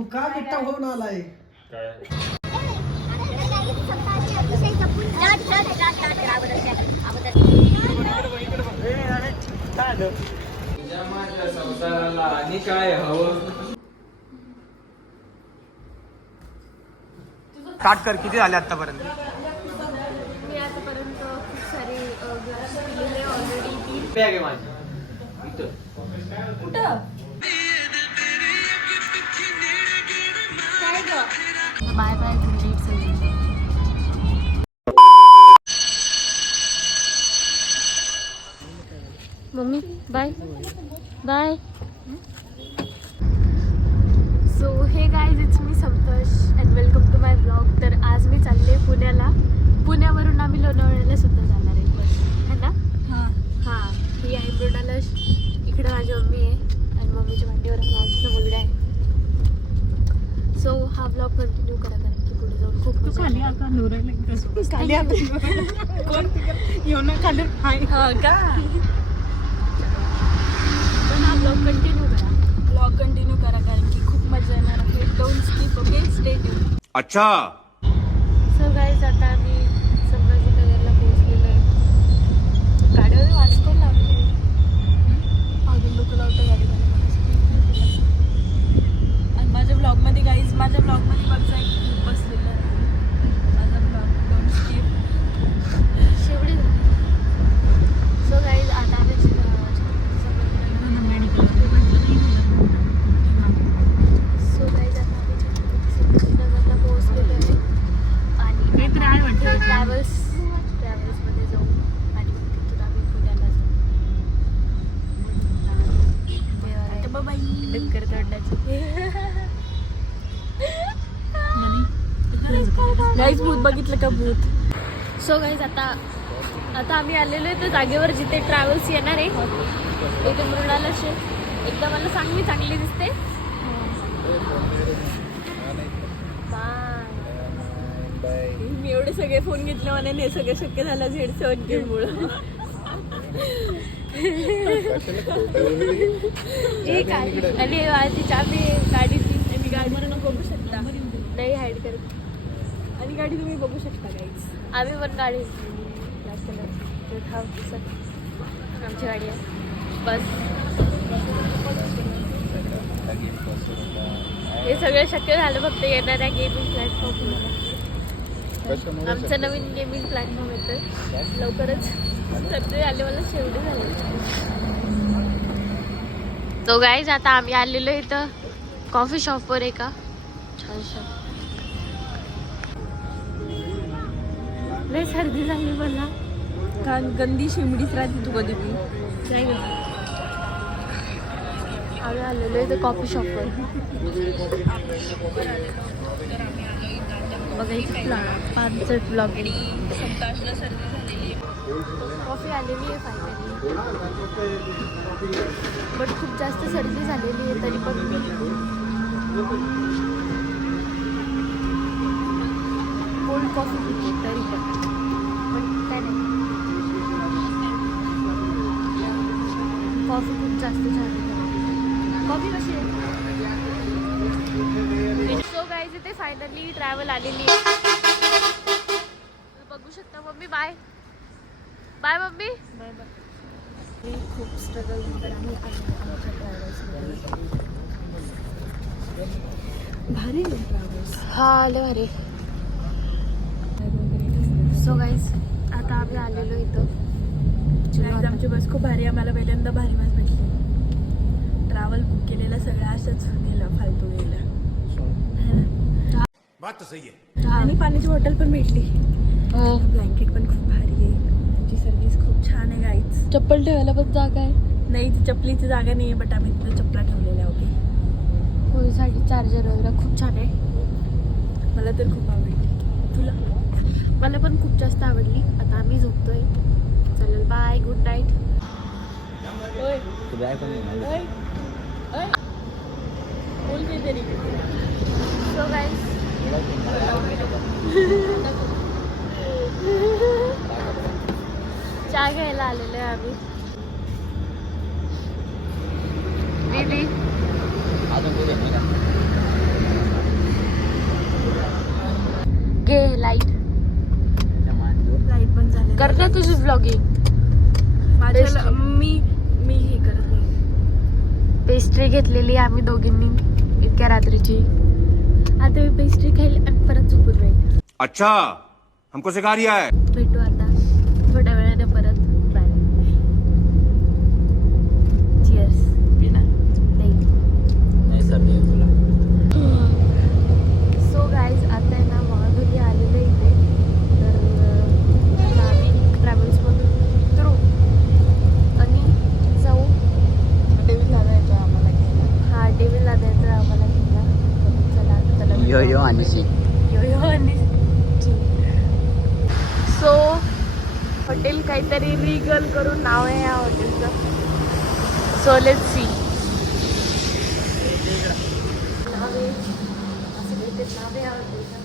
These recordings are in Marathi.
तू का मोठा होऊन आलाय? तुझ्या माझ्या संसाराला आणि काय हवं? स्टार्ट कर. किती झाले आतापर्यंत? मी आतापर्यंत खूप सारे ग्लास पिलेले ऑलरेडी. बॅग आहे माझी इथं. कुठं काय ग? Bye bye good night. Mummy bye bye. So hey guys, it's me Santosh and welcome to my blog. तर आज मी चालले पुण्याला. पुण्यावरून आम्ही लोणावळ्याला सुद्धा जाणार आहे बस, है ना? हां ही आहे मृणाला. इकडं माझी मम्मी आहे आणि मम्मीच्या मांडीवर माझा मुलगा आहे. सो हा ब्लॉग कंटिन्यू करा कारण की पुढे जाऊन खूप मजा येईल. हां का? पण हा ब्लॉग कंटिन्यू करा कारण की खूप मजा येणार आहे. Don't skip, okay? Stay tune. अच्छा. सो गाईज, आता आम्ही संभाजीनगरला पोहोचलेलो आहे. गाडीवर वाचतो लावली अजून लोक लावतो गाडीमध्ये. आणि माझ्या ब्लॉगमध्ये गाईज, बघचा एक खूप बसलेलं आहे माझा ब्लॉग. डोंट स्किप शेवटी. सो गाईज, आता आम्ही संभाजीनगरला पोहोचलेलो आहे आणि ट्रॅव्हल्समध्ये जाऊ आणि मग तिथून आम्ही पुण्याला जाऊ. बाबा डक्कर तोडण्याचं. गाईज, भूत बघितलं का? भूत. सो गाईज, आता आम्ही आलेलो आहे त्या जागेवर जिथे ट्रॅव्हल्स येणार आहे. इथे मृणाला एकदा मला सांग, मी चांगली दिसते? मी एवढे सगळे फोन घेतले मला, हे सगळं शक्य झालं झेड7 गेममुळं. ठीक आहे. आणि माझी चाबी गाडीची, मी गाडीवर नको बघू शकता, नाही हाईड करत. आणि गाडी तुम्ही बघू शकता गाईज. आम्ही पण गाडी आमची गाडी आहे बस. हे सगळं शक्य झालं फक्त येणाऱ्या गेमिंग प्लॅटफॉर्मला. आमचं नवीन गेमिंग प्लॅटफॉर्म येतं लवकरच. सगळे आले, मला शेवटी झाले. तो गाईज, आता आम्ही आलेलो इथं कॉफी शॉपवर आहे का छानशा. लय सर्दी झाली मला. का गंदी शिमडीच राहते तू कधी बी. नाही ग, आम्ही आलेलो इथं कॉफी शॉपवर. बघायची पाच ब्लॉगिंग. कॉफी आलेली आहे फायनली, बट खूप जास्त सर्दी झालेली आहे तरी पण कोल्ड कॉफी पिते तरी पण काय नाही. कॉफी खूप जास्त छान आहे. कॉफी कशी आहे? सो गाईज, इथे फायनली ट्रॅव्हल आलेली आहे. बघू शकता. Mummy bye bye. Mummy bye bye. खूप स्ट्रगल नंतर आम्ही आमच्या ट्रॅव्हल्समध्ये. भारी ट्रॅव्हल्स. हा आले भारी. सो गाईज, आता आम्ही आलेलो इथं. आमची बस खूप भारी. आम्हाला पहिल्यांदा भारी बस भेटली. ट्रॅव्हल बुक केलेलं सगळं असंच गेलं, फालतू गेलं. बात तो सही है. आणि पाण्याची बॉटल पण भेटली. ब्लँकेट पण खूप भारी आहे. त्यांची सर्व्हिस खूप छान आहे गाईज. चप्पल ठेवायला पण जागा आहे. नाही, चपलीची जागा नाही आहे, बट आम्ही तिथं चपला ठेवलेल्या होते. होळीसाठी चार्जर वगैरे खूप छान आहे. मला तर खूप आवडली. तुला? मला पण खूप जास्त आवडली. आता आम्ही झोपतोय. चल बाय, गुड नाईट. बोलते तरी. सो गाईज, चहा घ्यायला आलेलो आहे आम्ही. दीदी लाईट पण झाली. करते तुझी ब्लॉगिंग. माझ्या मी हे करत नाही. पेस्ट्री घेतलेली आम्ही दोघींनी इतक्या रात्रीची. आता मी पेस्ट्री खाईल आणि परत झोपून राहील. अच्छा हमको सिखा रिया है. भेटू आता थोड्या वेळाने परत. बाय. चिअर्स. नाही सर तुला. सो गाईज आता आहे ना महाबली आलेलं इथे. तर आता आम्ही ट्रॅव्हल्समधून उतरू आणि जाऊ. डेव्हिल लादायचं आम्हाला घ्यायला. हा डेव्हिल लादायचं आम्हाला घ्यायला. चला चला. यो आणि सो हॉटेल काहीतरी रिगल करून नाव आहे या हॉटेलचं. So let's see. नाव आहे असं काहीतरी नाव आहे या हॉटेलचं.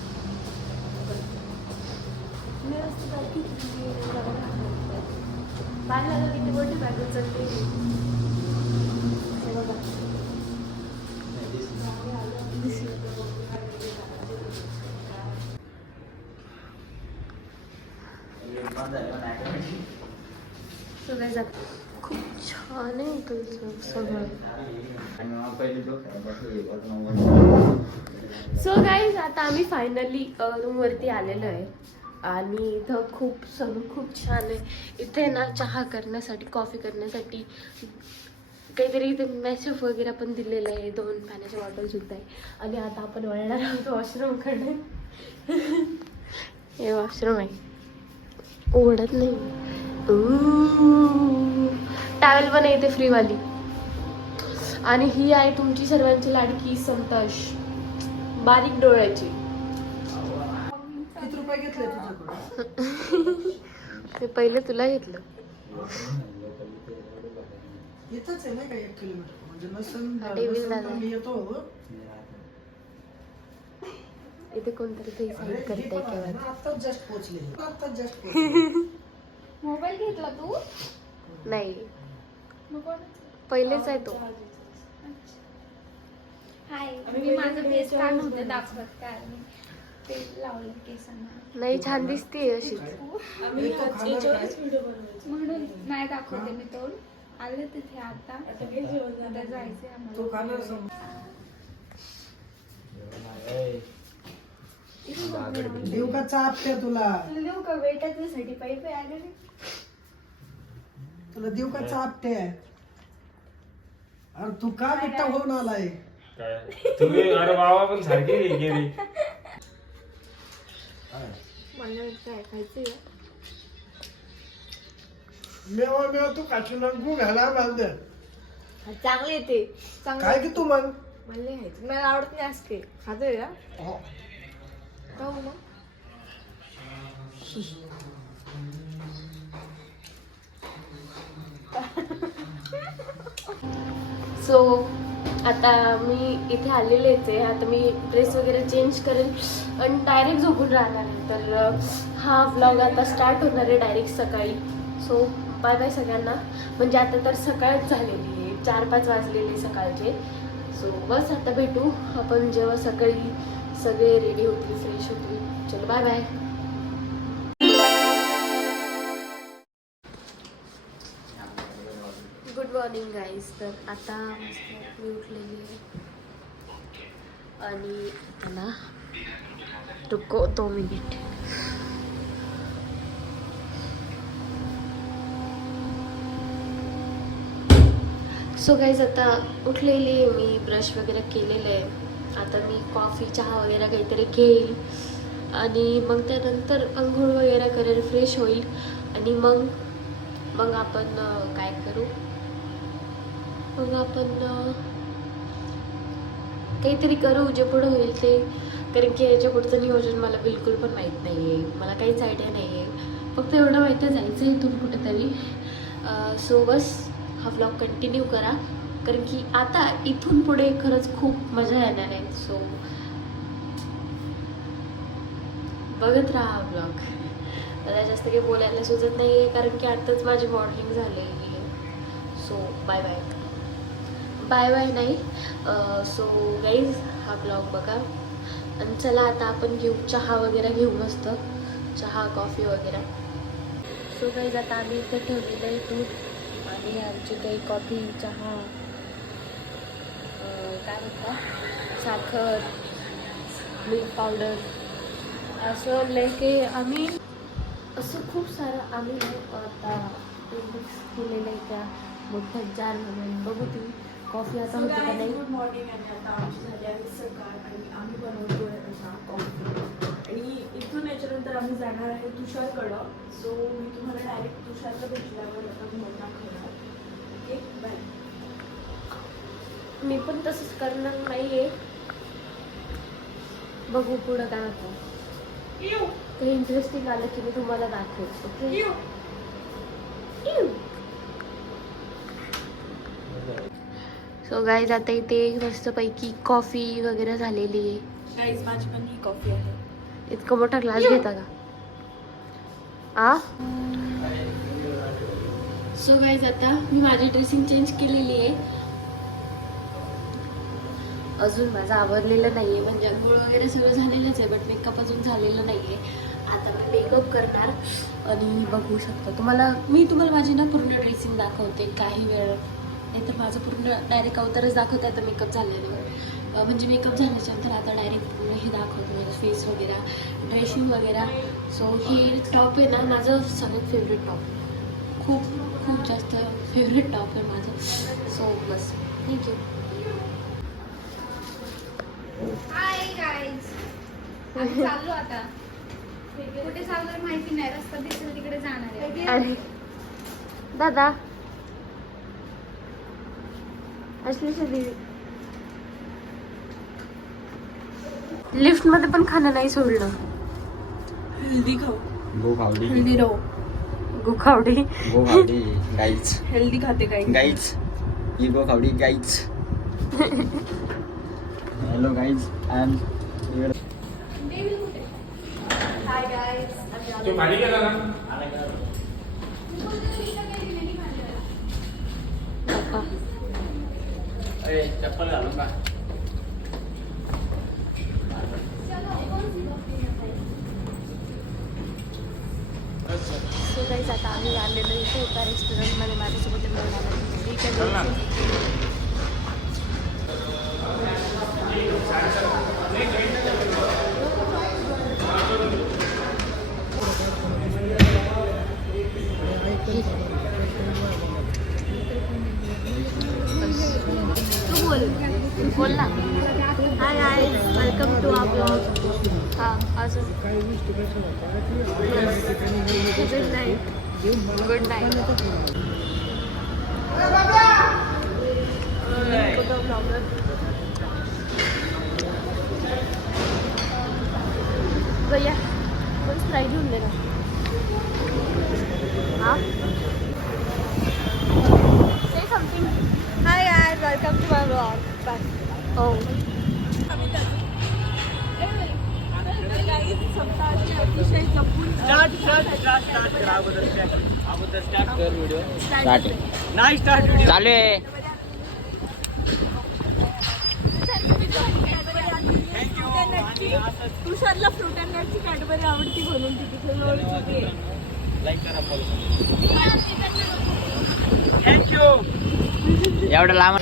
बाहेर किती मोठी बॅग उचलते. हे बघा. खूप छान आहे इथं सगळं. सो गाईज आता आम्ही फायनली रूमवरती आलेलो आहे आणि इथं खूप छान आहे. इथे ना चहा करण्यासाठी कॉफी करण्यासाठी काहीतरी इथे मॅशअप वगैरे पण दिलेलं आहे. 2 पाण्याच्या बॉटल सुद्धा आहे. आणि आता आपण वळणार आहोत वॉशरूमकडे. हे वॉशरूम आहे. ओढत नाही. टॅवेल पण येते फ्रीवाली. आणि ही आहे तुमची सर्वांची लाडकी संतोष, बारीक डोळ्याची. किती रुपये घेतले तुझ्याकडे? ते पहिले तुला घेतलं. इथंच आहे नाही का 1 किलोमीटर म्हणजे डेव्हिल दादा. मी येतो. इथे कोणतरी काही साईड करताय केव्हा. आत्ताच जस्ट पोहोचले. मोबाईल घेतला तू? नाही पहिलेच आहे तो. हाय मी माझं फेस काढून होते दाखवत काय ते लावलं केसांना. नाही छान दिसते अशी. म्हणून नाही दाखवते मी तोड. आले तिथे आता जायचंय आम्हाला. देऊ का चाप त्या तुला? लिहू का वेटासाठी पैसे आले तुला देऊ का चाप त्या? अरे तू का मिठ्ठा होऊन आलाय? तुम्ही अरे बाबा पण सारखी गेली. मला काय खायचंय. मेवा तू काचून गु घाला बांध. चांगले येते. काय की तू मग? मला नाही खायचं. मला आवडत नाही असते. खातोय का? हो मग. सो आता मी इथे आलेलेच आहे. आता मी ड्रेस वगैरे चेंज करेन आणि डायरेक्ट झोपून राहणार आहे. तर हा व्लॉग आता स्टार्ट होणार आहे डायरेक्ट सकाळी. सो बाय बाय सगळ्यांना. म्हणजे आता तर सकाळच झालेली आहे. 4-5 वाजलेले सकाळचे. सो बस आता भेटू आपण जेव्हा सकाळी सगळे रेडी होतील, फ्रेश होतील. चलो bye bye. Good morning guys. तर आता मस्त मी उठलेली आहे आणि आता ना रुको 2 मिनिट. सो गाईज आता उठलेली आहे मी. ब्रश वगैरे केलेलं आहे. आता मी कॉफी चहा वगैरे काहीतरी घेईल आणि मग त्यानंतर अंघोळ वगैरे करेल, फ्रेश होईल आणि मग आपण काय करू. मग आपण काहीतरी करू जे पुढं होईल ते. कारण की याच्या पुढचं नियोजन मला बिलकुल पण माहीत नाही आहे. मला काहीच आयडिया नाही आहे. फक्त एवढं माहिती आहे जायचं आहे इथून कुठेतरी. सो बस हा व्लॉग कंटिन्यू करा. कारण की आता इथून पुढे खरंच खूप मजा येणार आहे. सो बघत राहा हा व्लॉग. मला जास्त काही बोलायला सुचत नाही आहे कारण की आत्ताच माझी मॉर्निंग झालेली आहे. So bye bye. Bye bye नाही. सो गाईज हा ब्लॉग बघा. आणि चला आता आपण घेऊ चहा वगैरे घेऊ मस्त, चहा कॉफी वगैरे. सो गाईज आता आम्ही इथे ठेवलेलं आहे दूध आणि आमची काही कॉफी चहा काय म्हणतात साखर मिल्क पावडर असं की आम्ही असं खूप सारं आम्ही आता मिक्स केलेलं आहे त्या मोठ्या जारमध्ये. बघू तुम्ही कॉफी आता होती का नाही. Good morning. आणि आता आमची झाली आहे सकाळ आणि आम्ही बनवतो आता कॉफी आणि इथून याच्यानंतर आम्ही जाणार आहे तुषारकडं. सो मी तुम्हाला डायरेक्ट तुषारला भेटल्यावर आता तुम्हाला दाखवणार. Okay bye. मी पण तसंच करणार नाही आहे, बघू पुढं काय होतं. काही इंटरेस्टिंग आलं की मी तुम्हाला दाखवेल. ओके सो गाईज आता इथे मस्तपैकी कॉफी वगैरे झालेली आहे. गाईज माझी पण ही कॉफी आहे. इतका मोठा ग्लास घेता का? सो गाईज आता मी माझी ड्रेसिंग चेंज केलेली आहे. अजून माझं आवरलेलं नाही आहे, म्हणजे अंघोळ वगैरे सगळं झालेलंच आहे, बट मेकअप अजून झालेलं नाही आहे. आता मी मेकअप करणार आणि बघू शकतो तुम्हाला माझी ना पूर्ण ड्रेसिंग दाखवते काही वेळ, नाही तर माझं पूर्ण डायरेक्ट अवतारच दाखवते आता मेकअप झाल्यावर. म्हणजे मेकअप झाल्याच्यानंतर आता डायरेक्ट पूर्ण हे दाखवते माझं फेस वगैरे ड्रेसिंग वगैरे. सो हे टॉप आहे ना माझं सगळ्यात फेवरेट टॉप, खूप खूप जास्त फेवरेट टॉप आहे माझं. सो बस थँक्यू. हाय गाईज, आम्ही चाललो आता. कुठे चालणार माहिती नाही, रस्ता दिसेल तिकडे जाणार आहे. अरे दादा असली लिफ्ट मध्ये पण खाणं नाही सोडलं. हेल्दी खाऊ, गोखावडी हेल्दी राहू. गोखावडी गोखावडी गाईच हेल्दी खाते काही गाईच ही गोखावडी गाईच. हॅलो गाईज आय एम तो खाली गेला ना. अरे चप्पल घालून का? सो गाईज आता आम्ही आलेलो इथे एका रेस्टॉरंटमध्ये माझ्यासोबत मिळणार. तू बोल ना. Hi guys, welcome to our blog. हां अजून good night. Good night. Photo blogger भैया पण स्प्राईट घेऊन दे ना. हां say something. Hi guys, welcome to my blog. Bye. हो चालू आहे. तुषारला फ्रूट अँड नटची कॅडबरी आवडती म्हणून ती तिथे एवढं लांब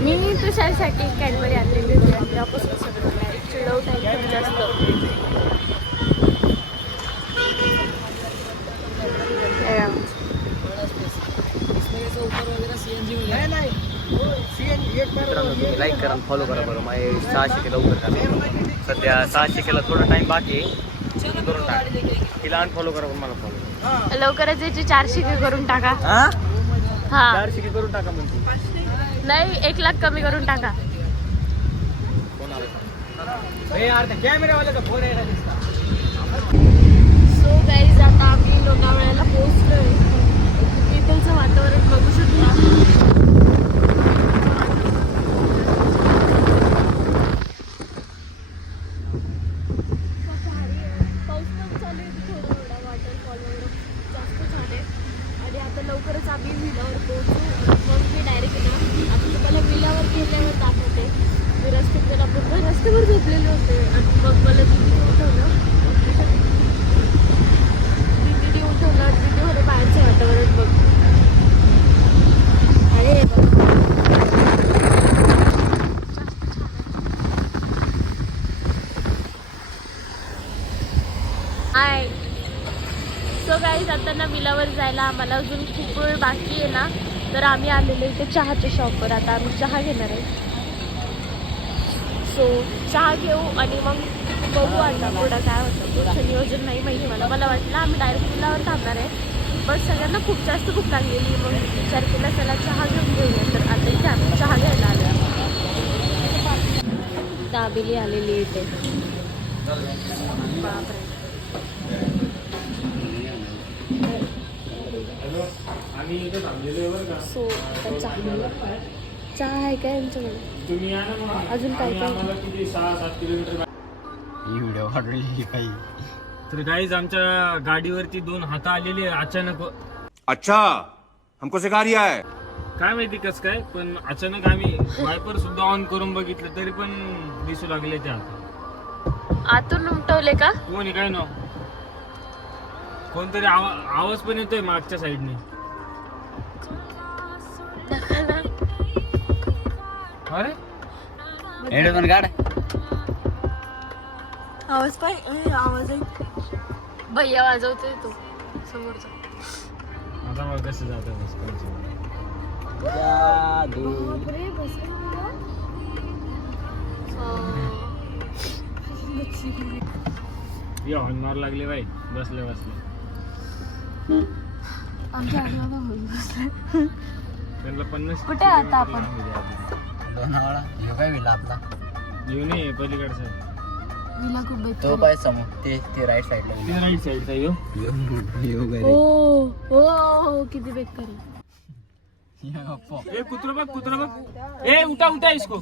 मी तुषारसाठी कॅडबरी आणलेली होती. त्यापासून सगळं डायरेक्ट चिडवत आहे खूप जास्त. लाईक करा फॉलो करा बरं. माझे 600 के लवकर करा. सध्या 600 केला थोडा टाइम बाकी आहे, करून टाका. तिला अनफॉलो करा पण मला फॉलो लवकरच याची 400 करून टाका. हा 400 के करून टाका म्हणते. नाही 1 लाख कमी करून टाका. कोण आला कॅमेरावाल्याचा फोन आहे. सो गाईज आता आम्ही लोणावळ्याला पोहोचलोय. इथलचं वातावरण बघू शकता. पाऊस पण चालू आहे थोडं थोडा. वॉटरफॉल वगैरे जास्त झाले आणि आता लवकरच आम्ही विलावर पोहोचू. मग मी डायरेक्ट ना आता तुम्हाला विलावर गेल्यावर दाखवते. मी रस्त्यात आपण रस्त्यावर झोपलेले होते आणि मग मला दिदीने उठवलं. दिदीने होते बाहेरचं वातावरण बघ. अरे हाय. सो गाईज आता ना विलावर जायला आम्हाला अजून खूप वेळ बाकी आहे ना, तर आम्ही आलेलो इथे चहाच्या शॉपवर. आता आम्ही चहा घेणार आहे. सो चहा घेऊ आणि मग बघू आता पुढं काय होतं. पुढचं नियोजन नाही माहिती मला वाटलं आम्ही डायरेक्ट विलावर थांबणार आहे, पण सगळ्यांना खूप जास्त भूक लागलेली. मग विचार केला चला चहा घेऊन घेऊया. तर आता इथे आम्ही चहा घ्यायला आलो. दाबेली आलेली इथे. बापरे. आम्ही इथं थांबलेलो आहे बरं का. सो आता चहा आहे काय यांच्याकडे? तुम्ही या ना मग. अजून काय काय? आम्हाला किती 6-7 किलोमीटर. ही व्हिडिओ वाढली काही. तर गाईज आमच्या गाडीवरती 2 हाता आलेले अचानक. अच्छा, हमको सिखा रिया है. काय माहिती कस काय, पण अचानक आम्ही वायपर सुद्धा ऑन करून बघितलं तरी पण दिसू लागले ते हात. आतून उमटवले का? कोण आहे काय नाव, कोणतरी आवाज पण येतोय मागच्या साईडने. अरे हेडफोन काढ. आवाज पाय आवाज आहे. भैया वाजवतोय तो समोरचा. आता मग कसं जातं ये हॉर्न मार लागले बाई बसले बसले. आमच्या त्यांना 50. कुठे आता आपण? लोणावळा. ह्यो काय विला आपला? येऊ नये पलीकडचं. विला खूप बेकार. तो पाय समोर ते राईट साईडला. ते राईट साईडचा येऊ. हो किती बेकार आहे. ए कुत्रा बघ. ए उठा इसको.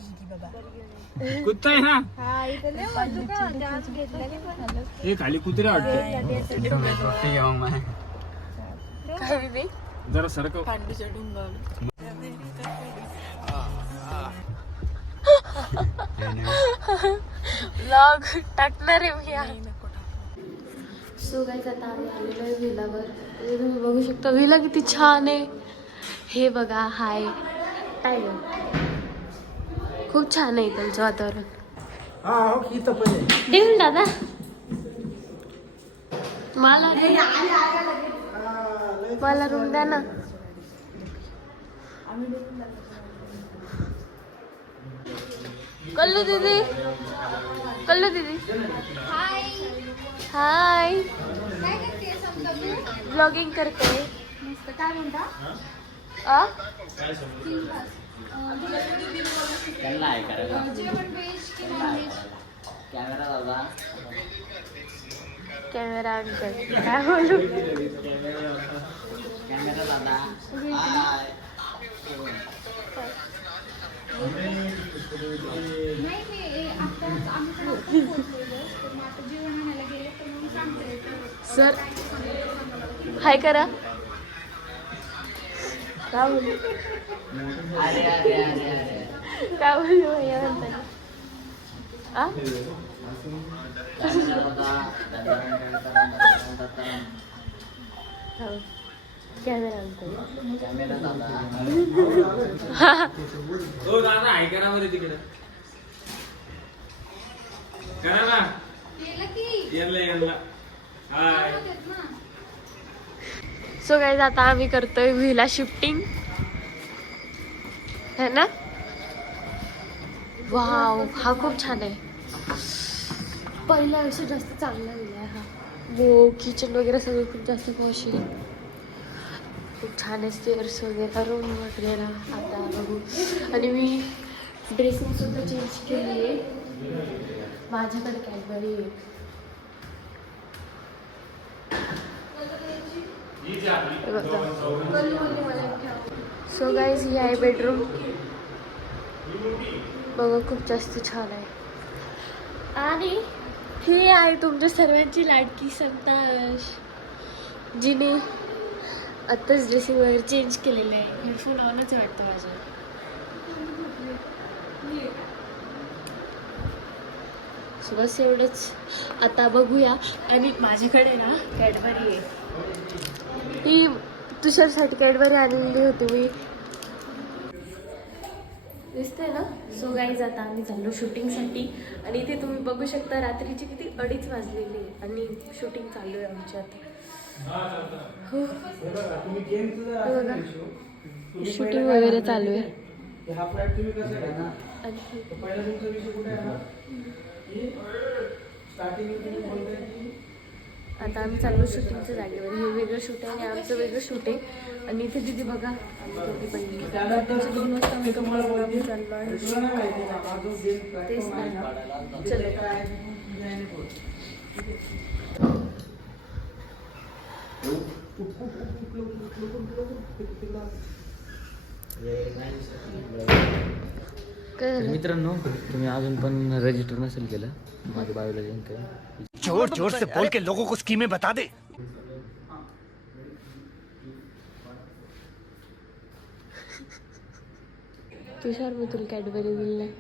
कुत्ता आहे ना. हे खाली कुत्रे वाटतं. जरा सरकव. व्लॉग टाकणार आहे मी. सो गाईज आता आम्ही आलेलो आहे व्हिलावर. तुम्ही बघू शकता व्हिला किती छान आहे. हे बघा हाय टायगर. खूप छान आहे त्यांचं वातावरण. देऊन दादा मला रूम द्या ना. कल्लू दीदी हाय. हाय. काय करते समजा तू? ब्लॉगिंग करते. मस्त. काय म्हणता? जेवण व्हेज की नॉनव्हेज? कॅमेरा अंकल काय बोलू. नाही मी आत्ताच आम्ही पण आता पोहोचलेलो. तर मग आता जेवण आणायला गेले तर मग सांगते. सर हाय करा. काय बोलू भैया म्हणताना. Camera uncle. हो दादा आहे करा बरं तिकडे. करा ना. केलं की यांना हाय. देत ना. सो गाईज आता आम्ही करतोय व्हिला शिफ्टिंग है ना. वाव हा खूप छान आहे. पहिल्यापेक्षा जास्त चांगला व्हिला आहे हा. वो किचन वगैरे सगळं खूप जास्त पॉश आहे. खूप छान आहे. स्टेअर्स वगैरे रूम वगैरे. आता बघू. आणि मी ड्रेसिंग सुद्धा चेंज केली आहे. माझ्याकडे कॅडबरी आहे. सो गाईज ही आहे बेडरूम. बघा खूप जास्त छान आहे. आणि ही आहे तुमच्या सर्वांची लाडकी संताश, जिने आत्ताच ड्रेसिंग वगैरे चेंज केलेलं आहे. हेडफोन ऑनच वाटतं माझं. सो बस एवढंच. आता बघूया. आणि माझ्याकडे ना कॅडबरी आहे, ही तुषारसाठी कॅडबरी आणलेली होती मी, दिसते ना. सो गाईज आता आम्ही चाललो शूटिंगसाठी. आणि इथे तुम्ही बघू शकता रात्रीची किती 2:30 वाजलेली आहे आणि शूटिंग चालू आहे आमची आता. हो शूटिंग वगैरे चालू आहे. आता आम्ही चाललो शूटिंगच्या जागेवर. हे वेगळं शूट आहे आणि आमचं वेगळं शूट आहे. आणि इथे दिदी बघा आम्ही पहिली 2 वाजता आम्ही कमळावरती चाललो आहे. तेच नाही चलो. मित्रांनो, तुम्ही अजून पण रजिस्टर नसेल केलं माझ्या बायोला लिंक आहे. जोर जोर से बोल के लोगों को स्कीमें बता दे. तुषार मी तुला कॅडबरी दिली नाही.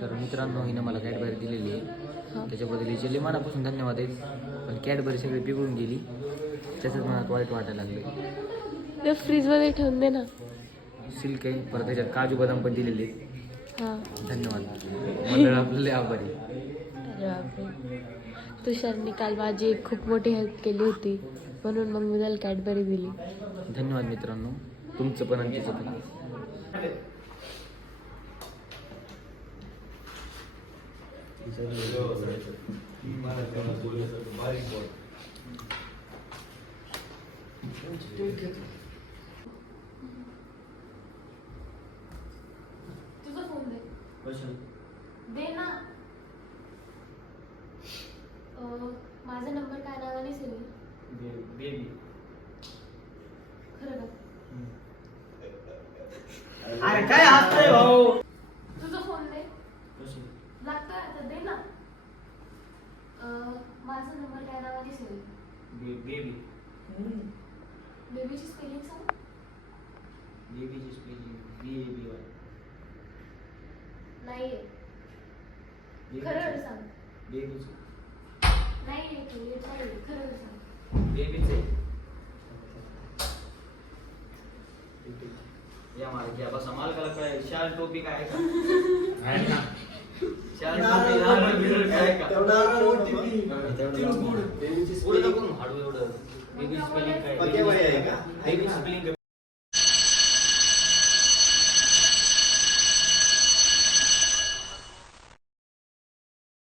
तर मित्रांनो, हिनं मला कॅडबरी दिलेली आहे, त्याच्याबद्दल हिचे मनापासून धन्यवाद आहेत. पण कॅडबरी सगळी पिघळून गेली, त्याच्यात मला वाईट वाटायला लागलं. ते फ्रीजमध्ये ठेवून दे ना. सिल्क आहे, परत त्याच्यात काजू बदाम पण दिलेले आहेत. हां धन्यवाद मंडळ, आपल्याला आभारी. अरे बापरे. तुषारने काल माझी एक खूप मोठी हेल्प केली होती म्हणून मग मी त्याला कॅडबरी दिली. धन्यवाद मित्रांनो, तुमचं पण आणि तिचं पण. तुझा फोन दे. दे ना. माझा नंबर काय नावाने सेव आहे? खरं का? अरे काय हसतोय भाऊ. तुझा फोन दे. लागतोय आता, दे ना. माझा नंबर काय नावाने सेव आहे? बेबीची स्पेलिंग सांग. नाही खरं सांग. नाही खरं सांग. या माल घ्या बसा, मालकाला काय शाल टोपी काय का? शाल टोपी काय?